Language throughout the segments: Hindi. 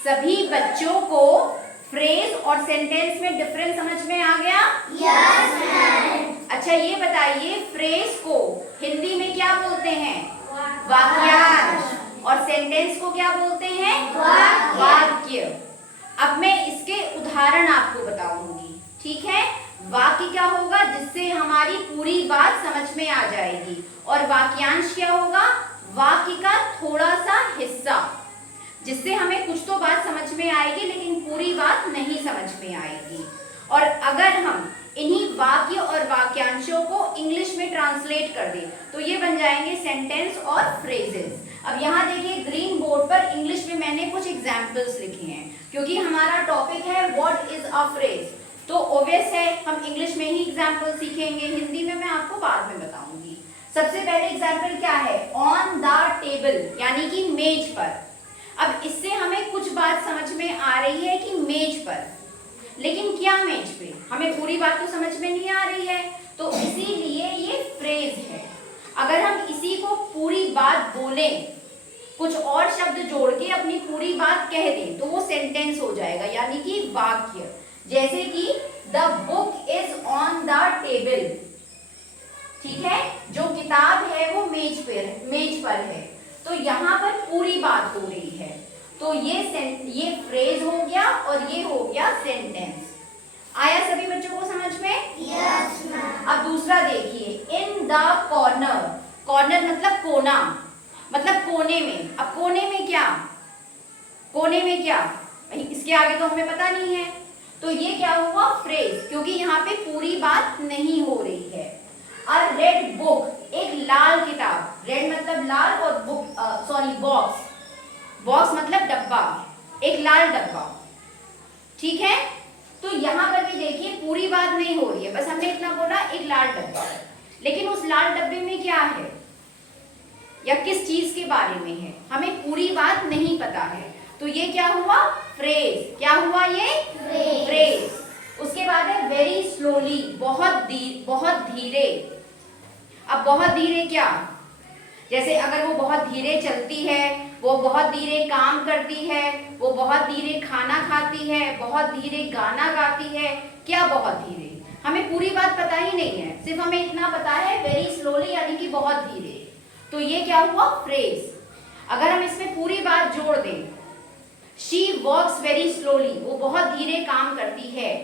सभी बच्चों को फ्रेज और सेंटेंस में डिफरेंस समझ में आ गया? Yes ma'am. अच्छा ये बताइए, फ्रेज को हिंदी में क्या बोलते हैं? वाक्यांश। और सेंटेंस को क्या बोलते हैं? वाक्य। अब मैं इसके उदाहरण आपको बताऊंगी, ठीक है? वाक्य क्या होगा? जिससे हमारी पूरी बात समझ में आ जाएगी। और वाक्यांश क्या होगा? वाक्य का थोड़ा सा हिस्सा, जिससे हमें कुछ तो बात समझ में आएगी लेकिन पूरी बात नहीं समझ में आएगी। और अगर हम इन्हीं वाक्य और वाक्यांशों को इंग्लिश में ट्रांसलेट कर दें तो ये बन जाएंगे सेंटेंस और फ्रेजेस। अब यहाँ देखिए ग्रीन बोर्ड पर इंग्लिश में मैंने कुछ एग्जाम्पल्स लिखे हैं, क्योंकि हमारा टॉपिक है व्हाट इज अ फ्रेज, तो ऑब्वियस है हम इंग्लिश में ही एग्जाम्पल सीखेंगे, हिंदी में मैं आपको बाद में बताऊंगी। सबसे पहले एग्जाम्पल क्या है? ऑन द टेबल, यानी कि मेज पर। अब इससे हमें कुछ बात समझ में आ रही है कि मेज पर, लेकिन क्या मेज पे? हमें पूरी बात तो समझ में नहीं आ रही है, तो इसीलिए ये फ्रेज है। अगर हम इसी को पूरी बात बोलें, कुछ और शब्द जोड़ के अपनी पूरी बात कह दें, तो वो सेंटेंस हो जाएगा, यानी कि वाक्य। जैसे कि the book is on the table, ठीक है? जो किताब है वो मेज पर है, तो यहाँ पर पूरी बात हो रही है, तो ये फ्रेज हो गया और ये हो गया सेंटेंस। आया सभी बच्चों को समझ में? Yes ma'am. अब दूसरा देखिए, इन द कॉर्नर। कॉर्नर मतलब कोना, मतलब कोने में। अब कोने में क्या? कोने में क्या? इसके आगे तो हमें पता नहीं है, तो ये क्या हुआ? फ्रेज, क्योंकि यहाँ पे पूरी बात नहीं हो रही है। अ रेड बुक, एक लाल किताब। रेड मतलब लाल और बुक बॉक्स, बॉक्स मतलब डब्बा, एक लाल डब्बा, ठीक है? तो यहाँ पर भी देखिए पूरी बात नहीं हो रही है, बस हमने इतना बोला एक लाल डब्बा, लेकिन उस लाल डब्बे में क्या है या किस चीज के बारे में है हमें पूरी बात नहीं पता है, तो ये क्या हुआ? फ्रेज। क्या हुआ ये? फ्रेज। उसके बाद है वेरी स्लोली, बहुत धीरे। अब बहुत धीरे क्या? जैसे अगर वो बहुत धीरे चलती है, वो बहुत धीरे काम करती है, वो बहुत धीरे खाना खाती है, बहुत धीरे गाना गाती है, क्या बहुत धीरे? हमें पूरी बात पता ही नहीं है, सिर्फ हमें इतना पता है वेरी स्लोली यानी कि बहुत धीरे, तो ये क्या हुआ? फ्रेज। अगर हम इसमें पूरी बात जोड़ दें, शी वर्क्स वेरी स्लोली, वो बहुत धीरे काम करती है,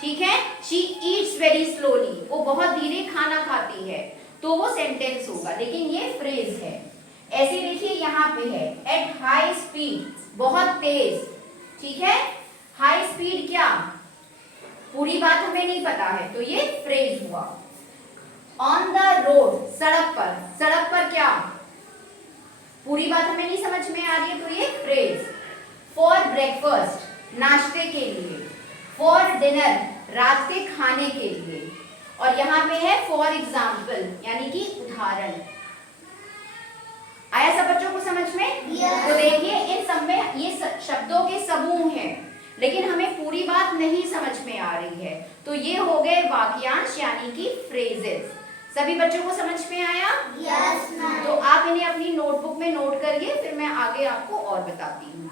ठीक है? शी ईट्स वेरी स्लोली, वो बहुत धीरे खाना खाती है, तो वो सेंटेंस होगा, लेकिन ये फ्रेज है। ऐसे देखिए यहाँ पे है एट हाई स्पीड, बहुत तेज, ठीक है? हाई स्पीड क्या? पूरी बात हमें नहीं पता है, तो ये फ्रेज हुआ। ऑन द रोड, सड़क पर। सड़क पर क्या? पूरी बात हमें नहीं समझ में आ रही है, तो ये फ्रेज। फॉर ब्रेकफास्ट, नाश्ते के लिए। फॉर डिनर, रात के खाने के लिए। और यहाँ पे है फॉर एग्जाम्पल, यानी कि उदाहरण। आया सब बच्चों को समझ में? Yes. तो देखिए इन सब में ये शब्दों के समूह हैं, लेकिन हमें पूरी बात नहीं समझ में आ रही है, तो ये हो गए वाक्यांश यानी कि फ्रेजेस। सभी बच्चों को समझ में आया? Yes ma'am. तो आप इन्हें अपनी नोटबुक में नोट करिए, फिर मैं आगे आपको और बताती हूँ।